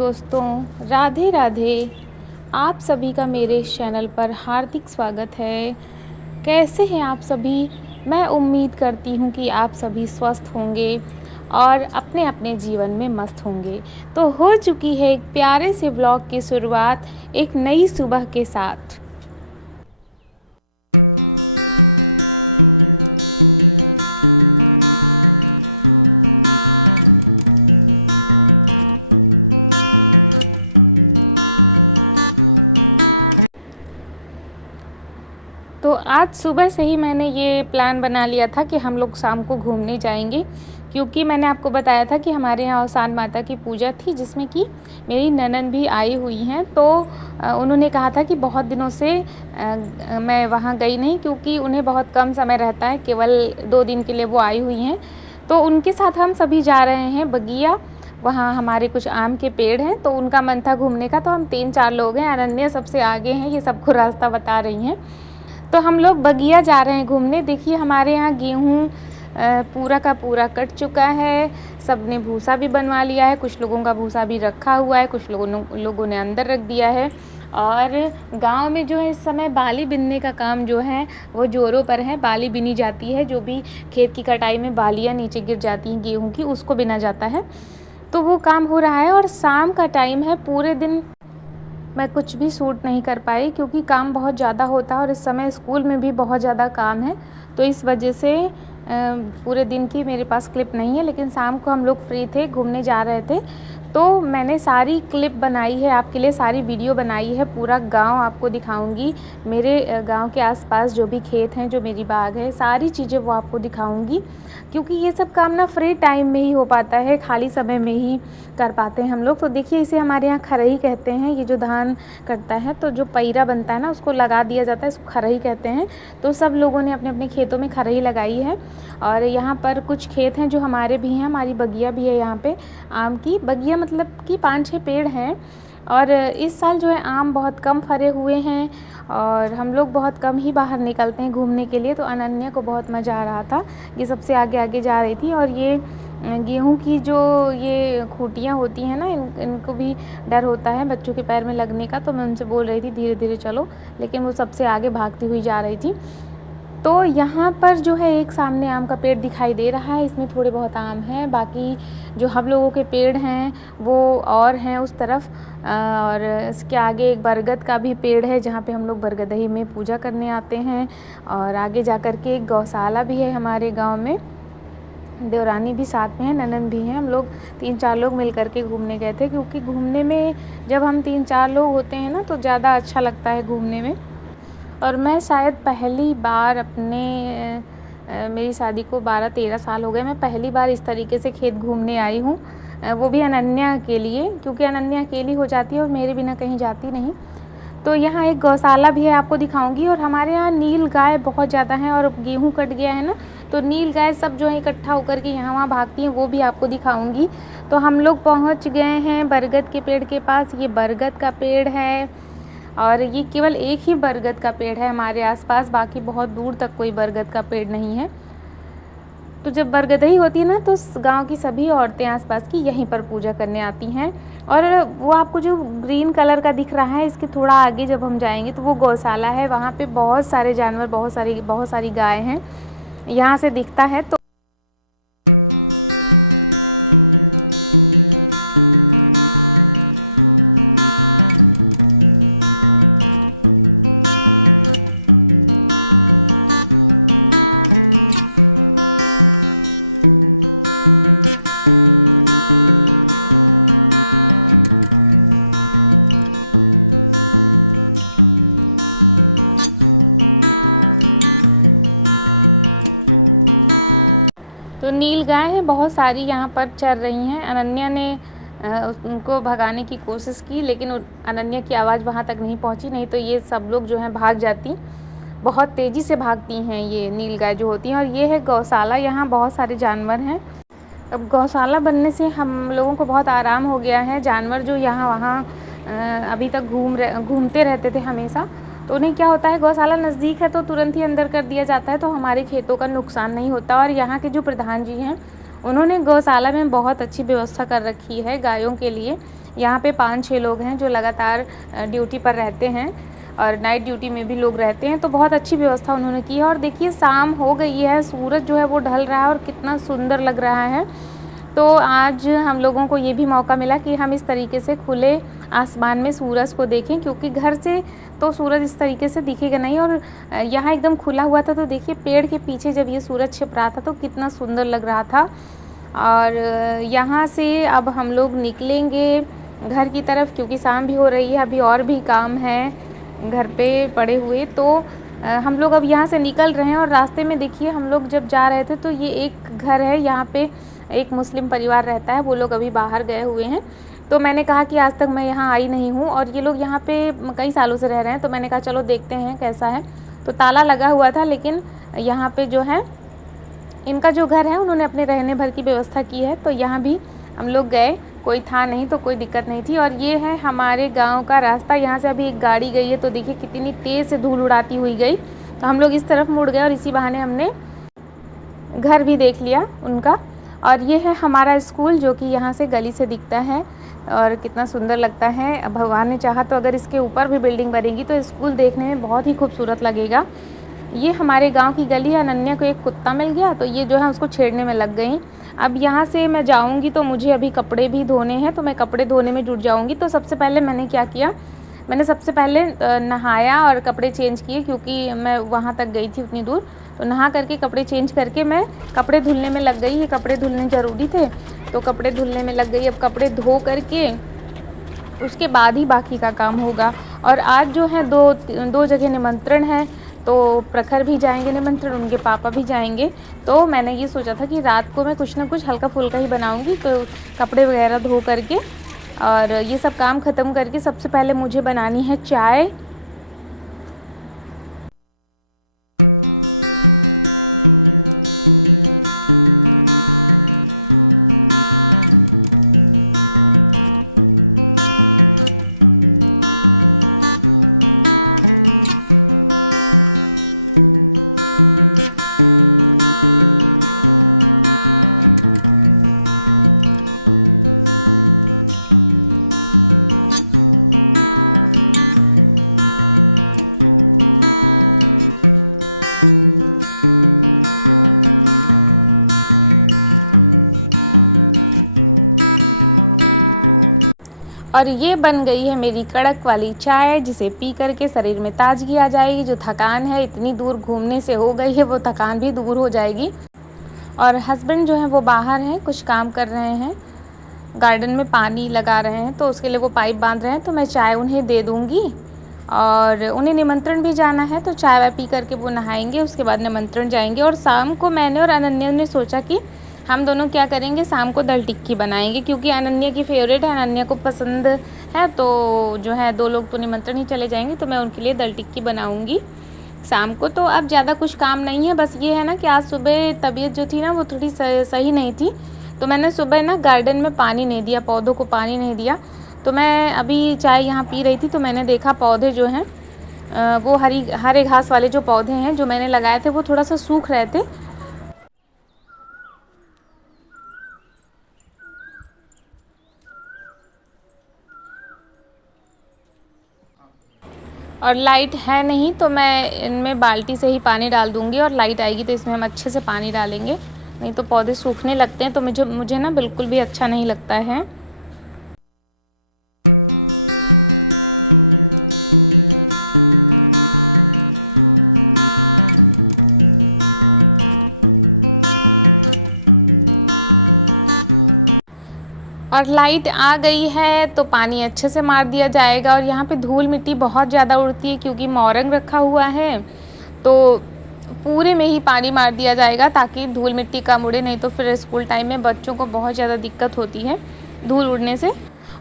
दोस्तों, राधे राधे। आप सभी का मेरे इस चैनल पर हार्दिक स्वागत है। कैसे हैं आप सभी? मैं उम्मीद करती हूँ कि आप सभी स्वस्थ होंगे और अपने अपने जीवन में मस्त होंगे। तो हो चुकी है एक प्यारे से व्लॉग की शुरुआत एक नई सुबह के साथ। तो आज सुबह से ही मैंने ये प्लान बना लिया था कि हम लोग शाम को घूमने जाएंगे, क्योंकि मैंने आपको बताया था कि हमारे यहाँ औसान माता की पूजा थी जिसमें कि मेरी ननद भी आई हुई हैं। तो उन्होंने कहा था कि बहुत दिनों से मैं वहाँ गई नहीं, क्योंकि उन्हें बहुत कम समय रहता है, केवल 2 दिन के लिए वो आई हुई हैं। तो उनके साथ हम सभी जा रहे हैं बगिया। वहाँ हमारे कुछ आम के पेड़ हैं, तो उनका मन था घूमने का। तो हम 3-4 लोग हैं, अनन्या सबसे आगे हैं, ये सबको रास्ता बता रही हैं। तो हम लोग बगिया जा रहे हैं घूमने। देखिए हमारे यहाँ गेहूँ पूरा का पूरा कट चुका है, सब ने भूसा भी बनवा लिया है, कुछ लोगों का भूसा भी रखा हुआ है, कुछ लोगों ने अंदर रख दिया है। और गांव में जो है इस समय बाली बिनने का काम जो है वो ज़ोरों पर है। बाली बिनी जाती है, जो भी खेत की कटाई में बालियाँ नीचे गिर जाती हैं गेहूँ की, उसको बिना जाता है। तो वो काम हो रहा है और शाम का टाइम है। पूरे दिन मैं कुछ भी शूट नहीं कर पाई, क्योंकि काम बहुत ज़्यादा होता है और इस समय स्कूल में भी बहुत ज़्यादा काम है। तो इस वजह से पूरे दिन की मेरे पास क्लिप नहीं है। लेकिन शाम को हम लोग फ्री थे, घूमने जा रहे थे, तो मैंने सारी क्लिप बनाई है आपके लिए, सारी वीडियो बनाई है। पूरा गांव आपको दिखाऊंगी, मेरे गांव के आसपास जो भी खेत हैं, जो मेरी बाग है, सारी चीज़ें वो आपको दिखाऊंगी। क्योंकि ये सब काम ना फ्री टाइम में ही हो पाता है, खाली समय में ही कर पाते हैं हम लोग। तो देखिए इसे हमारे यहाँ खरही कहते हैं। ये जो धान कटता है तो जो पैरा बनता है ना, उसको लगा दिया जाता है, इसको खरही कहते हैं। तो सब लोगों ने अपने अपने खेतों में खरही लगाई है। और यहाँ पर कुछ खेत हैं जो हमारे भी हैं, हमारी बगिया भी है यहाँ पे आम की। बगिया मतलब कि 5-6 पेड़ हैं। और इस साल जो है आम बहुत कम फरे हुए हैं और हम लोग बहुत कम ही बाहर निकलते हैं घूमने के लिए। तो अनन्या को बहुत मज़ा आ रहा था, ये सबसे आगे आगे जा रही थी। और ये गेहूं की जो ये खूंटियाँ होती हैं ना, इनको भी डर होता है बच्चों के पैर में लगने का। तो मैं उनसे बोल रही थी धीरे धीरे चलो, लेकिन वो सबसे आगे भागती हुई जा रही थी। तो यहाँ पर जो है एक सामने आम का पेड़ दिखाई दे रहा है, इसमें थोड़े बहुत आम हैं। बाकी जो हम लोगों के पेड़ हैं वो और हैं उस तरफ। और इसके आगे एक बरगद का भी पेड़ है, जहाँ पे हम लोग बरगदही में पूजा करने आते हैं। और आगे जा कर के एक गौशाला भी है हमारे गांव में, देवरानी भी साथ में है, ननद भी हैं। हम लोग 3-4 लोग मिल कर के घूमने गए थे, क्योंकि घूमने में जब हम 3-4 लोग होते हैं ना, तो ज़्यादा अच्छा लगता है घूमने में। और मैं शायद पहली बार मेरी शादी को 12-13 साल हो गए, मैं पहली बार इस तरीके से खेत घूमने आई हूँ। वो भी अनन्या के लिए, क्योंकि अनन्या अकेली हो जाती है और मेरे बिना कहीं जाती नहीं। तो यहाँ एक गौशाला भी है, आपको दिखाऊंगी। और हमारे यहाँ नील गाय बहुत ज़्यादा हैं, और गेहूँ कट गया है ना, तो नील गाय सब जो है इकट्ठा होकर के यहाँ वहाँ भागती हैं, वो भी आपको दिखाऊंगी। तो हम लोग पहुँच गए हैं बरगद के पेड़ के पास। ये बरगद का पेड़ है और ये केवल एक ही बरगद का पेड़ है हमारे आसपास, बाकी बहुत दूर तक कोई बरगद का पेड़ नहीं है। तो जब बरगदही होती है ना, तो गांव की सभी औरतें आसपास की यहीं पर पूजा करने आती हैं। और वो आपको जो ग्रीन कलर का दिख रहा है, इसके थोड़ा आगे जब हम जाएंगे तो वो गौशाला है। वहाँ पे बहुत सारे जानवर, बहुत सारी गाय हैं, यहाँ से दिखता है। तो नील गाय हैं बहुत सारी, यहाँ पर चर रही हैं। अनन्या ने उनको भगाने की कोशिश की, लेकिन अनन्या की आवाज़ वहाँ तक नहीं पहुँची, नहीं तो ये सब लोग जो हैं भाग जाती। बहुत तेज़ी से भागती हैं ये नील गाय जो होती हैं। और ये है गौशाला, यहाँ बहुत सारे जानवर हैं। अब गौशाला बनने से हम लोगों को बहुत आराम हो गया है। जानवर जो यहाँ वहाँ अभी तक घूमते रहते थे हमेशा, तो उन्हें क्या होता है, गौशाला नज़दीक है तो तुरंत ही अंदर कर दिया जाता है, तो हमारे खेतों का नुकसान नहीं होता। और यहाँ के जो प्रधान जी हैं, उन्होंने गौशाला में बहुत अच्छी व्यवस्था कर रखी है गायों के लिए। यहाँ पे 5-6 लोग हैं जो लगातार ड्यूटी पर रहते हैं और नाइट ड्यूटी में भी लोग रहते हैं, तो बहुत अच्छी व्यवस्था उन्होंने की है। और देखिए शाम हो गई है, सूरज जो है वो ढल रहा है और कितना सुंदर लग रहा है। तो आज हम लोगों को ये भी मौका मिला कि हम इस तरीके से खुले आसमान में सूरज को देखें, क्योंकि घर से तो सूरज इस तरीके से दिखेगा नहीं, और यहाँ एकदम खुला हुआ था। तो देखिए पेड़ के पीछे जब ये सूरज छिप रहा था तो कितना सुंदर लग रहा था। और यहाँ से अब हम लोग निकलेंगे घर की तरफ, क्योंकि शाम भी हो रही है, अभी और भी काम है घर पे पड़े हुए। तो हम लोग अब यहाँ से निकल रहे हैं। और रास्ते में देखिए हम लोग जब जा रहे थे तो ये एक घर है, यहाँ पे एक मुस्लिम परिवार रहता है, वो लोग अभी बाहर गए हुए हैं। तो मैंने कहा कि आज तक मैं यहाँ आई नहीं हूँ और ये लोग यहाँ पे कई सालों से रह रहे हैं, तो मैंने कहा चलो देखते हैं कैसा है। तो ताला लगा हुआ था, लेकिन यहाँ पे जो है इनका जो घर है उन्होंने अपने रहने भर की व्यवस्था की है। तो यहाँ भी हम लोग गए, कोई था नहीं तो कोई दिक्कत नहीं थी। और ये है हमारे गांव का रास्ता। यहाँ से अभी एक गाड़ी गई है तो देखिए कितनी तेज़ से धूल उड़ाती हुई गई। तो हम लोग इस तरफ मुड़ गए और इसी बहाने हमने घर भी देख लिया उनका। और ये है हमारा स्कूल, जो कि यहाँ से गली से दिखता है और कितना सुंदर लगता है। भगवान ने चाहा तो अगर इसके ऊपर भी बिल्डिंग बनेगी तो स्कूल देखने में बहुत ही खूबसूरत लगेगा। ये हमारे गांव की गली है। अनन्या को एक कुत्ता मिल गया तो ये जो है उसको छेड़ने में लग गई। अब यहाँ से मैं जाऊँगी तो मुझे अभी कपड़े भी धोने हैं, तो मैं कपड़े धोने में जुट जाऊँगी। तो सबसे पहले मैंने क्या किया, मैंने सबसे पहले नहाया और कपड़े चेंज किए, क्योंकि मैं वहाँ तक गई थी उतनी दूर। तो नहा करके कपड़े चेंज करके मैं कपड़े धुलने में लग गई। ये कपड़े धुलने ज़रूरी थे तो कपड़े धुलने में लग गई। अब कपड़े धो करके उसके बाद ही बाकी का काम होगा। और आज जो है दो जगह निमंत्रण है, तो प्रखर भी जाएंगे निमंत्रण, उनके पापा भी जाएंगे। तो मैंने ये सोचा था कि रात को मैं कुछ ना कुछ हल्का फुल्का ही बनाऊंगी। तो कपड़े वगैरह धो करके और ये सब काम ख़त्म करके सबसे पहले मुझे बनानी है चाय। और ये बन गई है मेरी कड़क वाली चाय, जिसे पी करके शरीर में ताजगी आ जाएगी। जो थकान है इतनी दूर घूमने से हो गई है, वो थकान भी दूर हो जाएगी। और हस्बैंड जो है वो बाहर हैं, कुछ काम कर रहे हैं, गार्डन में पानी लगा रहे हैं, तो उसके लिए वो पाइप बांध रहे हैं। तो मैं चाय उन्हें दे दूँगी और उन्हें निमंत्रण भी जाना है, तो चाय वाय पी करके वो नहाएंगे, उसके बाद निमंत्रण जाएंगे। और शाम को मैंने और अनन्या ने सोचा कि हम दोनों क्या करेंगे, शाम को दाल टिक्की बनाएंगे, क्योंकि अनन्या की फेवरेट है, अनन्या को पसंद है। तो जो है 2 लोग तो निमंत्रण ही चले जाएंगे, तो मैं उनके लिए दाल टिक्की बनाऊंगी शाम को। तो अब ज़्यादा कुछ काम नहीं है, बस ये है ना कि आज सुबह तबीयत जो थी ना वो थोड़ी सही नहीं थी। तो मैंने सुबह ना गार्डन में पानी नहीं दिया, पौधों को पानी नहीं दिया। तो मैं अभी चाय यहाँ पी रही थी तो मैंने देखा पौधे जो हैं वो हरे घास वाले जो पौधे हैं जो मैंने लगाए थे वो थोड़ा सा सूख रहे थे। और लाइट है नहीं, तो मैं इनमें बाल्टी से ही पानी डाल दूँगी, और लाइट आएगी तो इसमें हम अच्छे से पानी डालेंगे, नहीं तो पौधे सूखने लगते हैं। तो मुझे ना बिल्कुल भी अच्छा नहीं लगता है। और लाइट आ गई है तो पानी अच्छे से मार दिया जाएगा। और यहाँ पे धूल मिट्टी बहुत ज़्यादा उड़ती है, क्योंकि मोरंग रखा हुआ है, तो पूरे में ही पानी मार दिया जाएगा ताकि धूल मिट्टी कम उड़े, नहीं तो फिर स्कूल टाइम में बच्चों को बहुत ज़्यादा दिक्कत होती है धूल उड़ने से।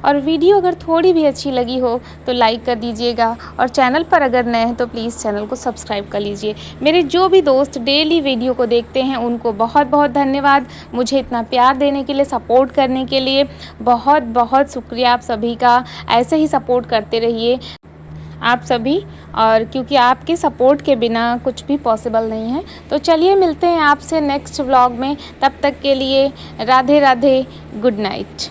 और वीडियो अगर थोड़ी भी अच्छी लगी हो तो लाइक कर दीजिएगा, और चैनल पर अगर नए हैं तो प्लीज़ चैनल को सब्सक्राइब कर लीजिए। मेरे जो भी दोस्त डेली वीडियो को देखते हैं उनको बहुत बहुत धन्यवाद। मुझे इतना प्यार देने के लिए, सपोर्ट करने के लिए बहुत बहुत शुक्रिया आप सभी का। ऐसे ही सपोर्ट करते रहिए आप सभी, और क्योंकि आपके सपोर्ट के बिना कुछ भी पॉसिबल नहीं है। तो चलिए मिलते हैं आपसे नेक्स्ट व्लॉग में, तब तक के लिए राधे राधे, गुड नाइट।